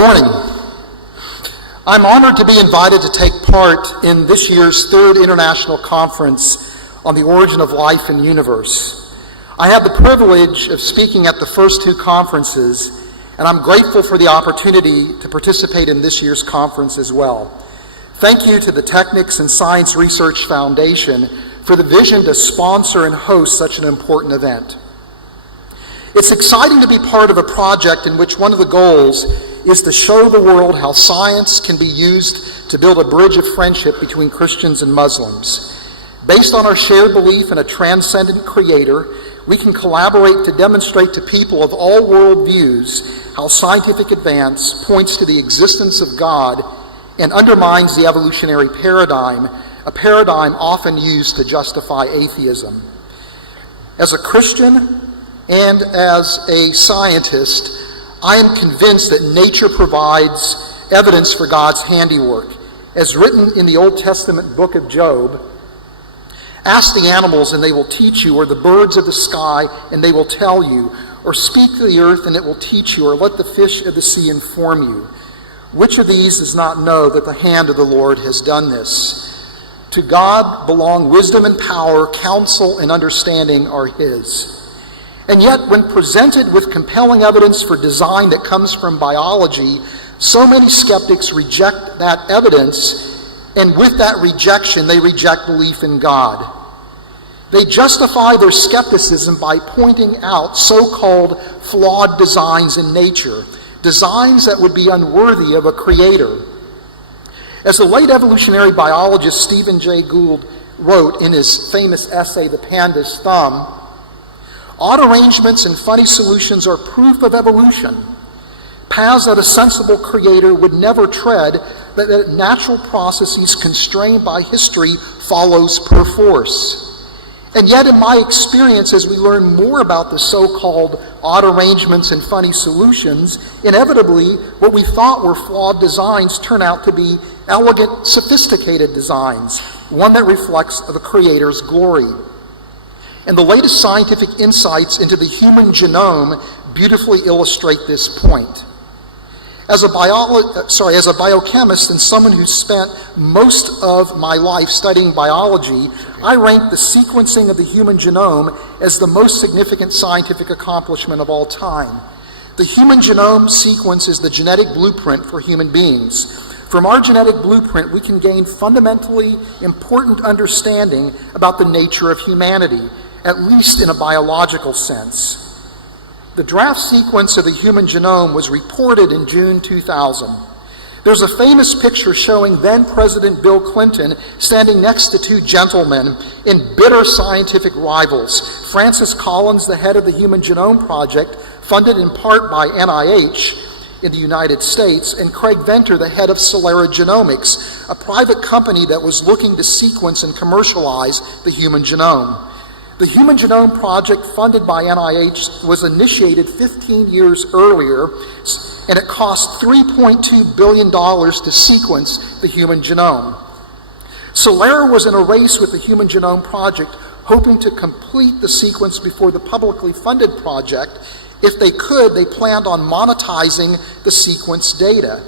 morning. I'm honored to be invited to take part in this year's third International Conference on the Origin of Life and Universe. I have the privilege of speaking at the first two conferences, and I'm grateful for the opportunity to participate in this year's conference as well. Thank you to the Technics and Science Research Foundation for the vision to sponsor and host such an important event. It's exciting to be part of a project in which one of the goals is to show the world how science can be used to build a bridge of friendship between Christians and Muslims. Based on our shared belief in a transcendent creator, we can collaborate to demonstrate to people of all worldviews how scientific advance points to the existence of God and undermines the evolutionary paradigm, a paradigm often used to justify atheism. As a Christian and as a scientist, I am convinced that nature provides evidence for God's handiwork. As written in the Old Testament book of Job, ask the animals and they will teach you, or the birds of the sky and they will tell you, or speak to the earth and it will teach you, or let the fish of the sea inform you. Which of these does not know that the hand of the Lord has done this? To God belong wisdom and power, counsel and understanding are his. And yet, when presented with compelling evidence for design that comes from biology, so many skeptics reject that evidence, and with that rejection, they reject belief in God. They justify their skepticism by pointing out so-called flawed designs in nature, designs that would be unworthy of a creator. As the late evolutionary biologist Stephen Jay Gould wrote in his famous essay, The Panda's Thumb, odd arrangements and funny solutions are proof of evolution, paths that a sensible creator would never tread, that natural processes constrained by history follows perforce. And yet, in my experience, as we learn more about the so-called odd arrangements and funny solutions, inevitably, what we thought were flawed designs turn out to be elegant, sophisticated designs, one that reflects the Creator's glory. And the latest scientific insights into the human genome beautifully illustrate this point. As a biochemist and someone who spent most of my life studying biology, I rank the sequencing of the human genome as the most significant scientific accomplishment of all time. The human genome sequence is the genetic blueprint for human beings. From our genetic blueprint, we can gain fundamentally important understanding about the nature of humanity, at least in a biological sense. The draft sequence of the human genome was reported in June 2000. There's a famous picture showing then-President Bill Clinton standing next to two gentlemen in bitter scientific rivals. Francis Collins, the head of the Human Genome Project, funded in part by NIH in the United States, and Craig Venter, the head of Celera Genomics, a private company that was looking to sequence and commercialize the human genome. The Human Genome Project, funded by NIH, was initiated 15 years earlier, and it cost $3.2 billion to sequence the human genome. Celera was in a race with the Human Genome Project, hoping to complete the sequence before the publicly funded project. If they could, they planned on monetizing the sequence data.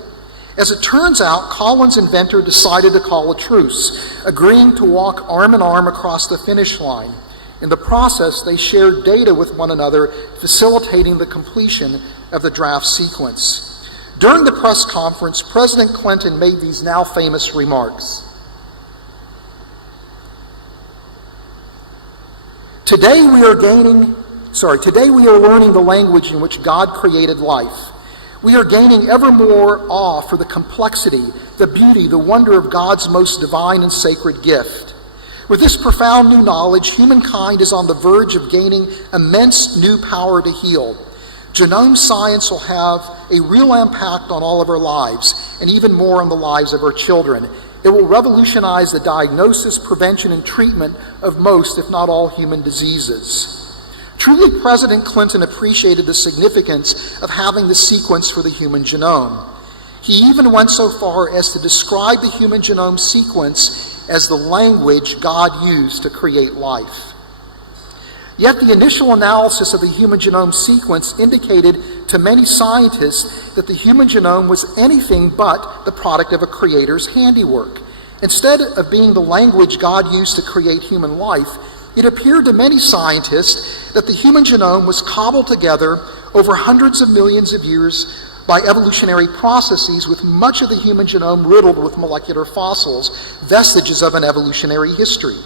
As it turns out, Collins and Venter decided to call a truce, agreeing to walk arm in arm across the finish line. In the process, they shared data with one another, facilitating the completion of the draft sequence. During the press conference, President Clinton made these now famous remarks. Today we are learning the language in which God created life. We are gaining ever more awe for the complexity, the beauty, the wonder of God's most divine and sacred gift. With this profound new knowledge, humankind is on the verge of gaining immense new power to heal. Genome science will have a real impact on all of our lives, and even more on the lives of our children. It will revolutionize the diagnosis, prevention, and treatment of most, if not all, human diseases. Truly, President Clinton appreciated the significance of having the sequence for the human genome. He even went so far as to describe the human genome sequence as the language God used to create life. Yet the initial analysis of the human genome sequence indicated to many scientists that the human genome was anything but the product of a creator's handiwork. Instead of being the language God used to create human life, it appeared to many scientists that the human genome was cobbled together over hundreds of millions of years by evolutionary processes, with much of the human genome riddled with molecular fossils, vestiges of an evolutionary history.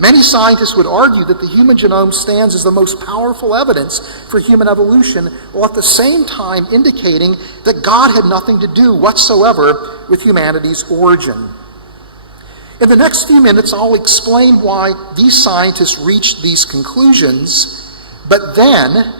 Many scientists would argue that the human genome stands as the most powerful evidence for human evolution, while at the same time indicating that God had nothing to do whatsoever with humanity's origin. In the next few minutes, I'll explain why these scientists reached these conclusions, but then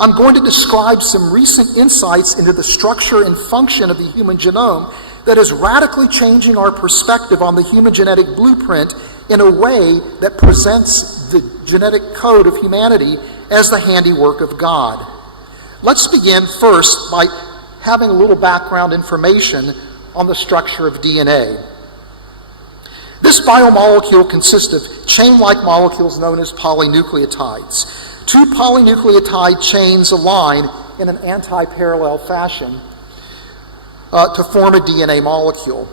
I'm going to describe some recent insights into the structure and function of the human genome that is radically changing our perspective on the human genetic blueprint in a way that presents the genetic code of humanity as the handiwork of God. Let's begin first by having a little background information on the structure of DNA. This biomolecule consists of chain-like molecules known as polynucleotides. Two polynucleotide chains align in an anti-parallel fashion to form a DNA molecule.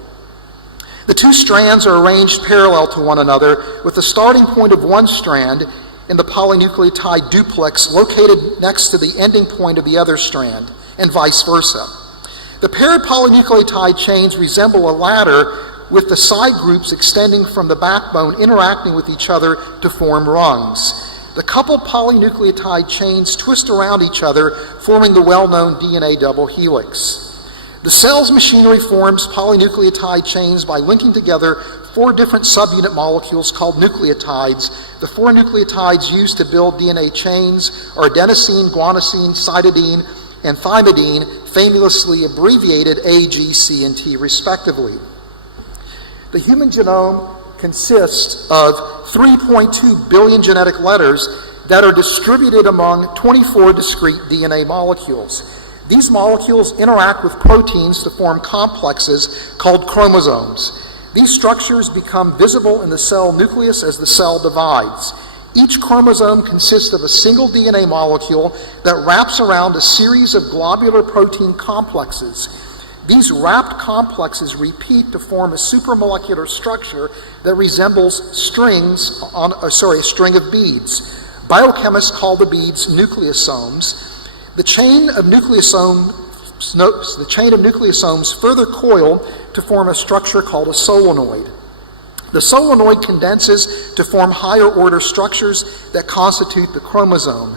The two strands are arranged parallel to one another, with the starting point of one strand in the polynucleotide duplex located next to the ending point of the other strand, and vice versa. The paired polynucleotide chains resemble a ladder, with the side groups extending from the backbone interacting with each other to form rungs. The coupled polynucleotide chains twist around each other, forming the well-known DNA double helix. The cell's machinery forms polynucleotide chains by linking together four different subunit molecules called nucleotides. The four nucleotides used to build DNA chains are adenosine, guanosine, cytidine, and thymidine, famously abbreviated A, G, C, and T, respectively. The human genome consists of 3.2 billion genetic letters that are distributed among 24 discrete DNA molecules. These molecules interact with proteins to form complexes called chromosomes. These structures become visible in the cell nucleus as the cell divides. Each chromosome consists of a single DNA molecule that wraps around a series of globular protein complexes. These wrapped complexes repeat to form a supramolecular structure that resembles a string of beads. Biochemists call the beads nucleosomes. The chain of nucleosomes further coil to form a structure called a solenoid. The solenoid condenses to form higher order structures that constitute the chromosome.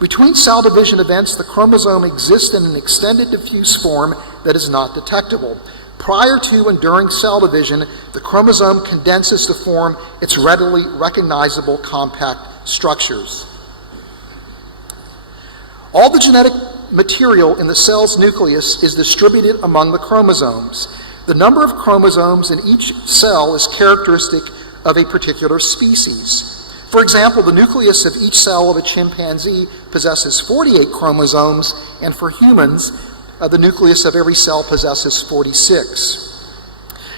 Between cell division events, the chromosome exists in an extended diffuse form that is not detectable. Prior to and during cell division, the chromosome condenses to form its readily recognizable compact structures. All the genetic material in the cell's nucleus is distributed among the chromosomes. The number of chromosomes in each cell is characteristic of a particular species. For example, the nucleus of each cell of a chimpanzee possesses 48 chromosomes, and for humans, the nucleus of every cell possesses 46.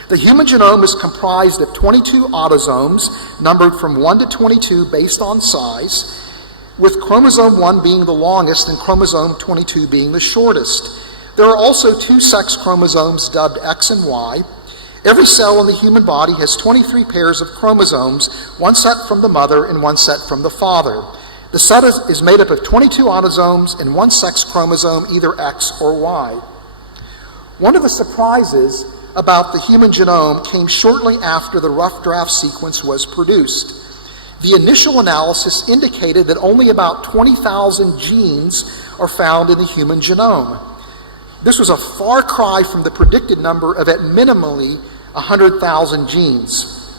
The human genome is comprised of 22 autosomes, numbered from 1 to 22 based on size, with chromosome 1 being the longest and chromosome 22 being the shortest. There are also two sex chromosomes dubbed X and Y. Every cell in the human body has 23 pairs of chromosomes, one set from the mother and one set from the father. The set is made up of 22 autosomes and one sex chromosome, either X or Y. One of the surprises about the human genome came shortly after the rough draft sequence was produced. The initial analysis indicated that only about 20,000 genes are found in the human genome. This was a far cry from the predicted number of at minimally 100,000 genes.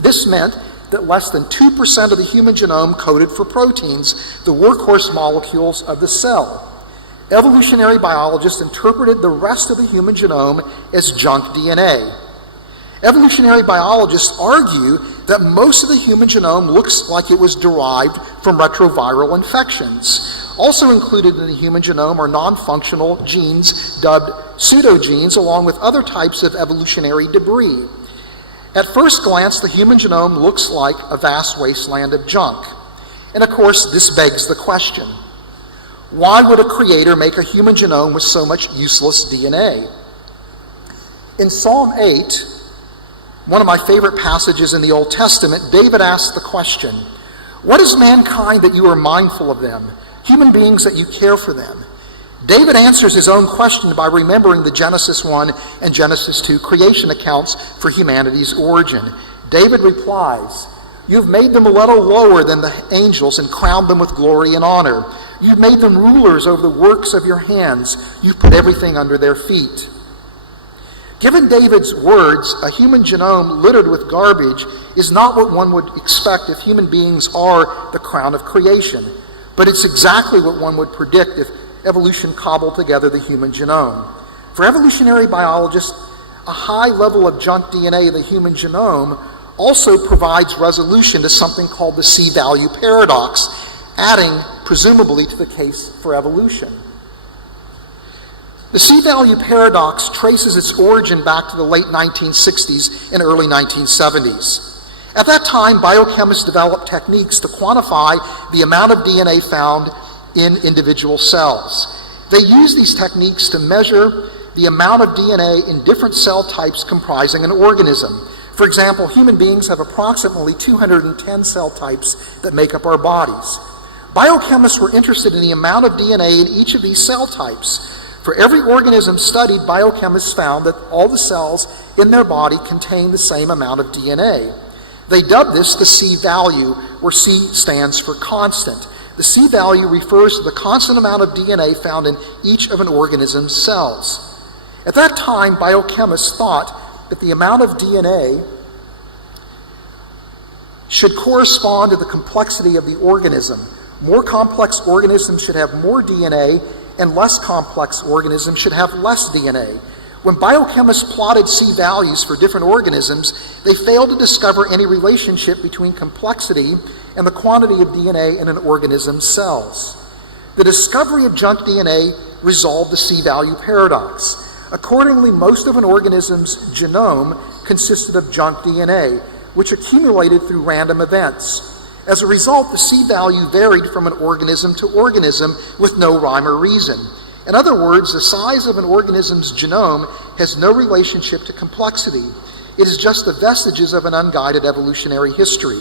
This meant that less than 2% of the human genome coded for proteins, the workhorse molecules of the cell. Evolutionary biologists interpreted the rest of the human genome as junk DNA. Evolutionary biologists argue that most of the human genome looks like it was derived from retroviral infections. Also included in the human genome are non-functional genes dubbed pseudogenes, along with other types of evolutionary debris. At first glance, the human genome looks like a vast wasteland of junk. And of course, this begs the question, why would a creator make a human genome with so much useless DNA? In Psalm 8, one of my favorite passages in the Old Testament, David asked the question, what is mankind that you are mindful of them, human beings that you care for them? David answers his own question by remembering the Genesis 1 and Genesis 2 creation accounts for humanity's origin. David replies, you've made them a little lower than the angels and crowned them with glory and honor. You've made them rulers over the works of your hands. You've put everything under their feet. Given David's words, a human genome littered with garbage is not what one would expect if human beings are the crown of creation, but it's exactly what one would predict if evolution cobbled together the human genome. For evolutionary biologists, a high level of junk DNA in the human genome also provides resolution to something called the C-value paradox, adding presumably to the case for evolution. The C-value paradox traces its origin back to the late 1960s and early 1970s. At that time, biochemists developed techniques to quantify the amount of DNA found in individual cells. They used these techniques to measure the amount of DNA in different cell types comprising an organism. For example, human beings have approximately 210 cell types that make up our bodies. Biochemists were interested in the amount of DNA in each of these cell types. For every organism studied, biochemists found that all the cells in their body contain the same amount of DNA. They dubbed this the C-value, where C stands for constant. The C-value refers to the constant amount of DNA found in each of an organism's cells. At that time, biochemists thought that the amount of DNA should correspond to the complexity of the organism. More complex organisms should have more DNA, and less complex organisms should have less DNA. When biochemists plotted C-values for different organisms, they failed to discover any relationship between complexity and the quantity of DNA in an organism's cells. The discovery of junk DNA resolved the C-value paradox. Accordingly, most of an organism's genome consisted of junk DNA, which accumulated through random events. As a result, the C-value varied from an organism to organism with no rhyme or reason. In other words, the size of an organism's genome has no relationship to complexity. It is just the vestiges of an unguided evolutionary history.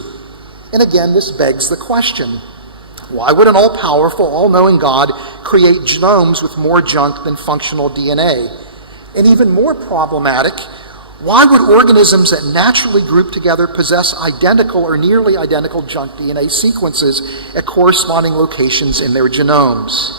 And again, this begs the question, why would an all-powerful, all-knowing God create genomes with more junk than functional DNA? And even more problematic, why would organisms that naturally group together possess identical or nearly identical junk DNA sequences at corresponding locations in their genomes?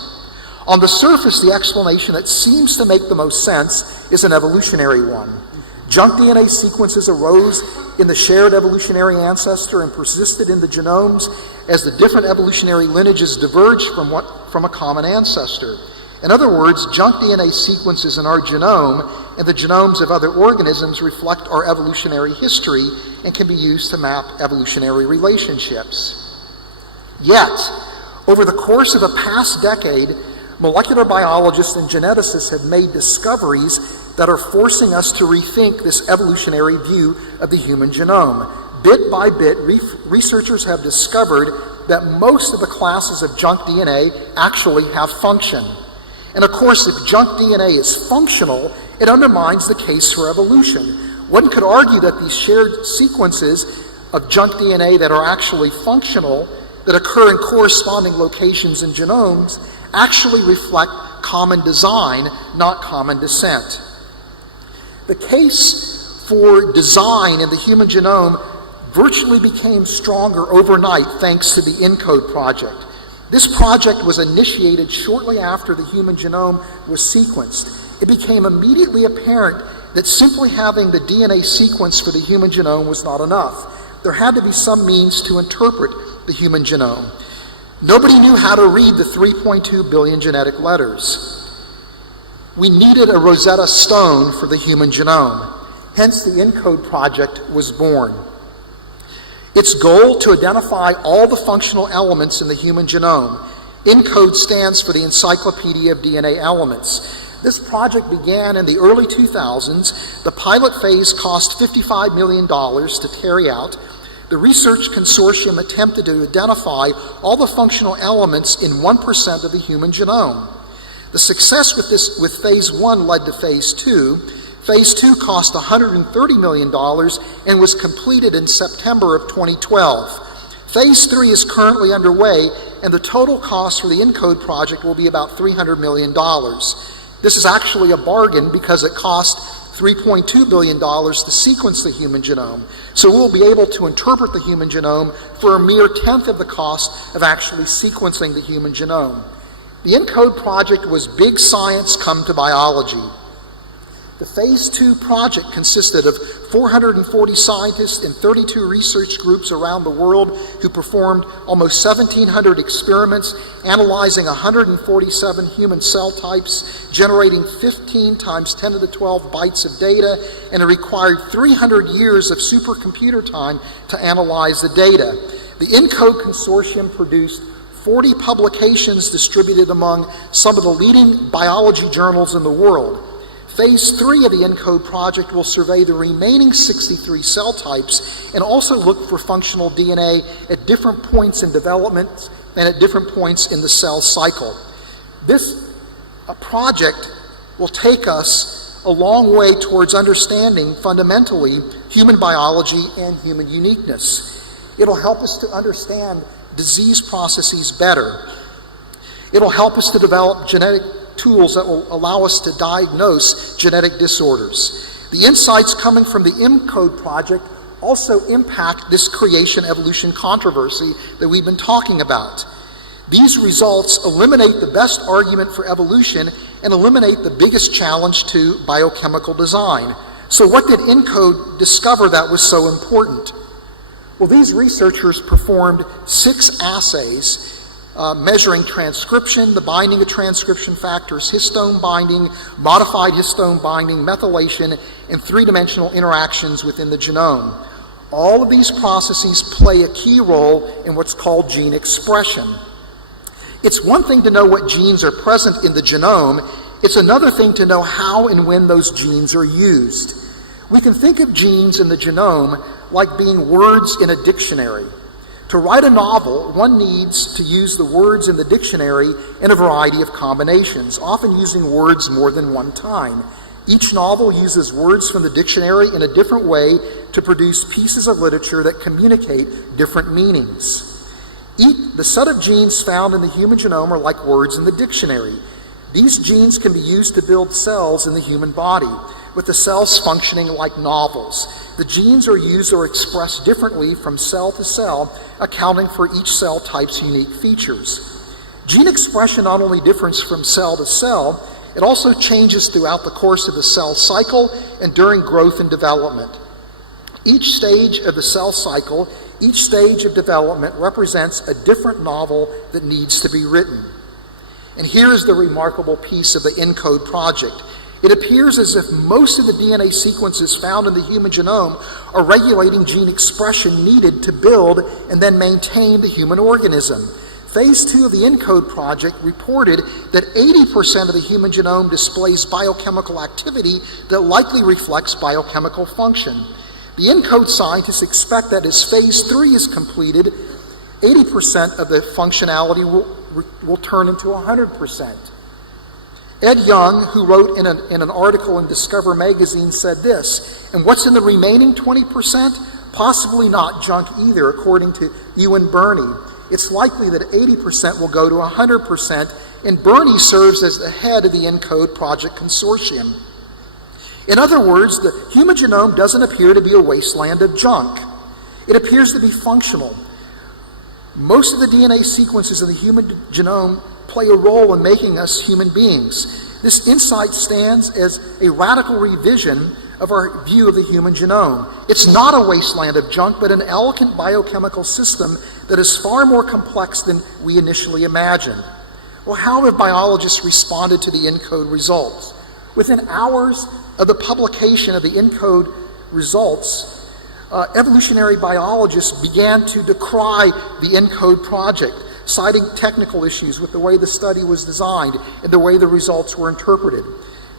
On the surface, the explanation that seems to make the most sense is an evolutionary one. Junk DNA sequences arose in the shared evolutionary ancestor and persisted in the genomes as the different evolutionary lineages diverged from a common ancestor. In other words, junk DNA sequences in our genome and the genomes of other organisms reflect our evolutionary history and can be used to map evolutionary relationships. Yet, over the course of the past decade, molecular biologists and geneticists have made discoveries that are forcing us to rethink this evolutionary view of the human genome. Bit by bit, researchers have discovered that most of the classes of junk DNA actually have function. And of course, if junk DNA is functional, it undermines the case for evolution. One could argue that these shared sequences of junk DNA that are actually functional, that occur in corresponding locations in genomes, actually reflect common design, not common descent. The case for design in the human genome virtually became stronger overnight thanks to the ENCODE project. This project was initiated shortly after the human genome was sequenced. It became immediately apparent that simply having the DNA sequence for the human genome was not enough. There had to be some means to interpret the human genome. Nobody knew how to read the 3.2 billion genetic letters. We needed a Rosetta Stone for the human genome. Hence, the ENCODE project was born. Its goal to identify all the functional elements in the human genome. ENCODE stands for the Encyclopedia of DNA Elements. This project began in the early 2000s. The pilot phase cost $55 million to carry out. The research consortium attempted to identify all the functional elements in 1% of the human genome. The success with phase 1 led to phase 2. Phase 2 cost $130 million and was completed in September of 2012. Phase 3 is currently underway, and the total cost for the ENCODE project will be about $300 million. This is actually a bargain because it cost $3.2 billion to sequence the human genome. So we'll be able to interpret the human genome for a mere tenth of the cost of actually sequencing the human genome. The ENCODE project was big science come to biology. The phase 2 project consisted of 440 scientists in 32 research groups around the world who performed almost 1,700 experiments, analyzing 147 human cell types, generating 15 times 10 to the 12 bytes of data, and it required 300 years of supercomputer time to analyze the data. The ENCODE consortium produced 40 publications distributed among some of the leading biology journals in the world. Phase 3 of the ENCODE project will survey the remaining 63 cell types and also look for functional DNA at different points in development and at different points in the cell cycle. This project will take us a long way towards understanding fundamentally human biology and human uniqueness. It'll help us to understand disease processes better. It'll help us to develop genetic tools that will allow us to diagnose genetic disorders. The insights coming from the ENCODE project also impact this creation-evolution controversy that we've been talking about. These results eliminate the best argument for evolution and eliminate the biggest challenge to biochemical design. So what did ENCODE discover that was so important? Well, these researchers performed 6 assays measuring transcription, the binding of transcription factors, histone binding, modified histone binding, methylation, and 3-dimensional interactions within the genome. All of these processes play a key role in what's called gene expression. It's one thing to know what genes are present in the genome. It's another thing to know how and when those genes are used. We can think of genes in the genome like being words in a dictionary. To write a novel, one needs to use the words in the dictionary in a variety of combinations, often using words more than one time. Each novel uses words from the dictionary in a different way to produce pieces of literature that communicate different meanings. The set of genes found in the human genome are like words in the dictionary. These genes can be used to build cells in the human body, with the cells functioning like novels. The genes are used or expressed differently from cell to cell, accounting for each cell type's unique features. Gene expression not only differs from cell to cell, it also changes throughout the course of the cell cycle and during growth and development. Each stage of the cell cycle, each stage of development represents a different novel that needs to be written. And here is the remarkable piece of the ENCODE project. It appears as if most of the DNA sequences found in the human genome are regulating gene expression needed to build and then maintain the human organism. Phase 2 of the ENCODE project reported that 80% of the human genome displays biochemical activity that likely reflects biochemical function. The ENCODE scientists expect that as Phase 3 is completed, 80% of the functionality will turn into 100%. Ed Young, who wrote in an article in Discover magazine, said this, and what's in the remaining 20%? Possibly not junk either, according to Ewan Burney. It's likely that 80% will go to 100%, and Burney serves as the head of the ENCODE project consortium. In other words, the human genome doesn't appear to be a wasteland of junk. It appears to be functional. Most of the DNA sequences in the human genome play a role in making us human beings. This insight stands as a radical revision of our view of the human genome. It's not a wasteland of junk, but an elegant biochemical system that is far more complex than we initially imagined. Well, how have biologists responded to the ENCODE results? Within hours of the publication of the ENCODE results, evolutionary biologists began to decry the ENCODE project, citing technical issues with the way the study was designed and the way the results were interpreted.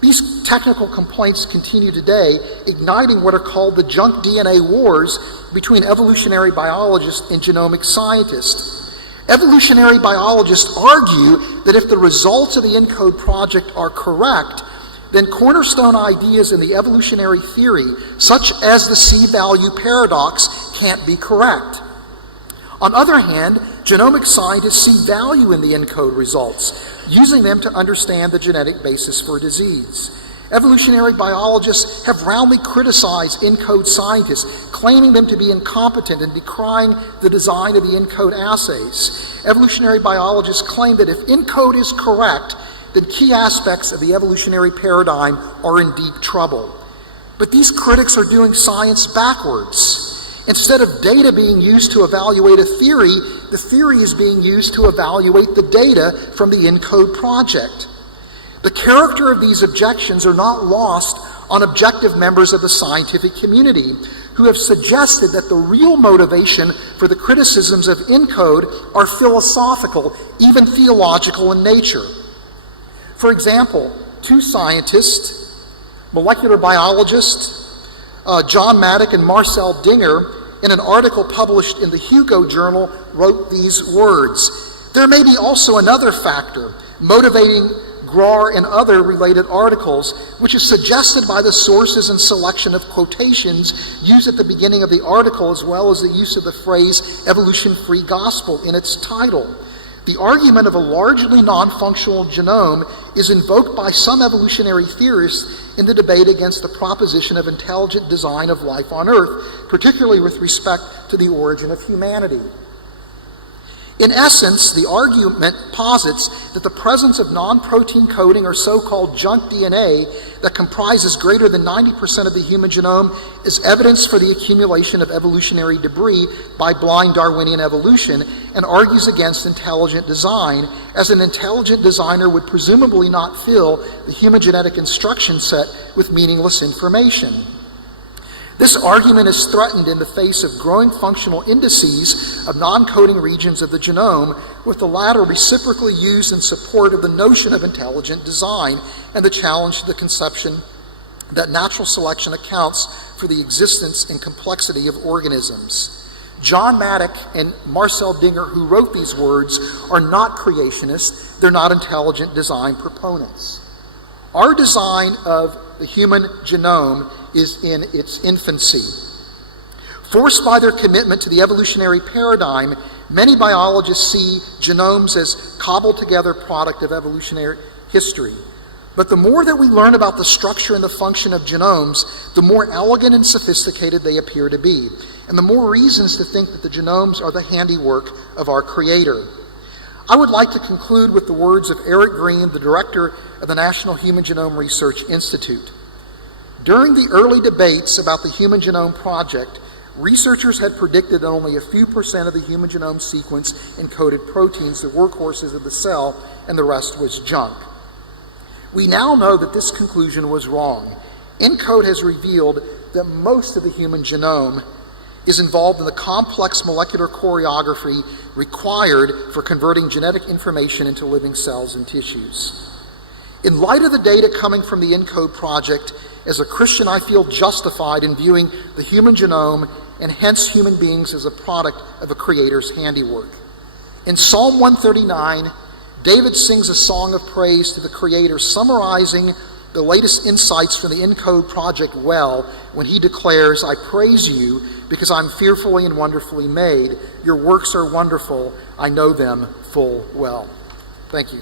These technical complaints continue today, igniting what are called the junk DNA wars between evolutionary biologists and genomic scientists. Evolutionary biologists argue that if the results of the ENCODE project are correct, then cornerstone ideas in the evolutionary theory, such as the C-value paradox, can't be correct. On the other hand, genomic scientists see value in the ENCODE results, using them to understand the genetic basis for disease. Evolutionary biologists have roundly criticized ENCODE scientists, claiming them to be incompetent and decrying the design of the ENCODE assays. Evolutionary biologists claim that if ENCODE is correct, then key aspects of the evolutionary paradigm are in deep trouble. But these critics are doing science backwards. Instead of data being used to evaluate a theory, the theory is being used to evaluate the data from the ENCODE project. The character of these objections are not lost on objective members of the scientific community, who have suggested that the real motivation for the criticisms of ENCODE are philosophical, even theological in nature. For example, two scientists, molecular biologists, John Maddock and Marcel Dinger, in an article published in the Hugo Journal, wrote these words: "There may be also another factor motivating Grar and other related articles, which is suggested by the sources and selection of quotations used at the beginning of the article, as well as the use of the phrase evolution-free gospel in its title. The argument of a largely non-functional genome is invoked by some evolutionary theorists in the debate against the proposition of intelligent design of life on Earth, particularly with respect to the origin of humanity. In essence, the argument posits that the presence of non-protein coding or so-called junk DNA that comprises greater than 90% of the human genome is evidence for the accumulation of evolutionary debris by blind Darwinian evolution, and argues against intelligent design, as an intelligent designer would presumably not fill the human genetic instruction set with meaningless information. This argument is threatened in the face of growing functional indices of non-coding regions of the genome, with the latter reciprocally used in support of the notion of intelligent design and the challenge to the conception that natural selection accounts for the existence and complexity of organisms. John Maddock and Marcel Dinger, who wrote these words, are not creationists. They're not intelligent design proponents. Our design of the human genome is in its infancy. Forced by their commitment to the evolutionary paradigm, many biologists see genomes as cobbled together product of evolutionary history. But the more that we learn about the structure and the function of genomes, the more elegant and sophisticated they appear to be, and the more reasons to think that the genomes are the handiwork of our Creator. I would like to conclude with the words of Eric Green, the director of the National Human Genome Research Institute. During the early debates about the Human Genome Project, researchers had predicted that only a few percent of the human genome sequence encoded proteins, the workhorses of the cell, and the rest was junk. We now know that this conclusion was wrong. ENCODE has revealed that most of the human genome is involved in the complex molecular choreography required for converting genetic information into living cells and tissues. In light of the data coming from the ENCODE project, as a Christian, I feel justified in viewing the human genome and hence human beings as a product of a Creator's handiwork. In Psalm 139, David sings a song of praise to the Creator, summarizing the latest insights from the ENCODE project well, when he declares, "I praise you because I'm fearfully and wonderfully made. Your works are wonderful. I know them full well." Thank you.